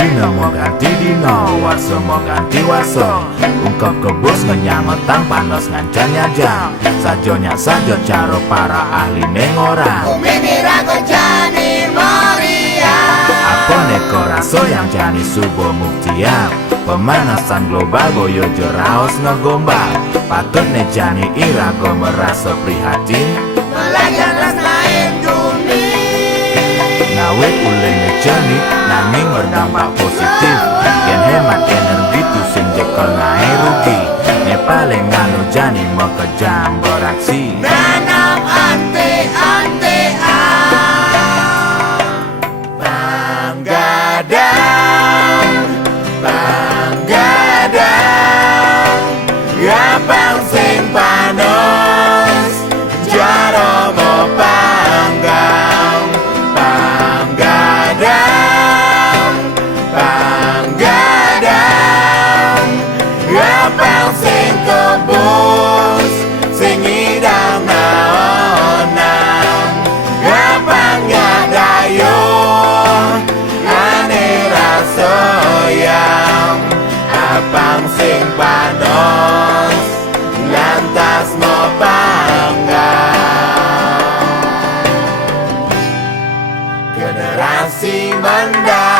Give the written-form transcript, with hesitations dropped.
Dina mau ganti dino, warso mau ganti warso. Ungkap kebus ngenyamotang panos ngancanya jam. Sajonya sajo caro para ahli nengora. Umini rago jani moria. Apa neko raso yang jani subuh muktiap. Pemanasan global boyo jeraos ngegombal. Patut ne jani irago merasa prihatin. Belajar rasain dunia. Nawe uleng ngejani nanging berdampak positif. Yang hemat energi tu sing jekol nae rugi. Ne paling nganu jani mau kejam beraksi. Nanam ante-ante Panggadang Gapang sing panos Jaro mo panggang Panggadang Gapang sing kebus Sing idam naonang Gapang ngadayo Ane rasoyang Apang sing panos Lantas mo panggang Generasi mendatang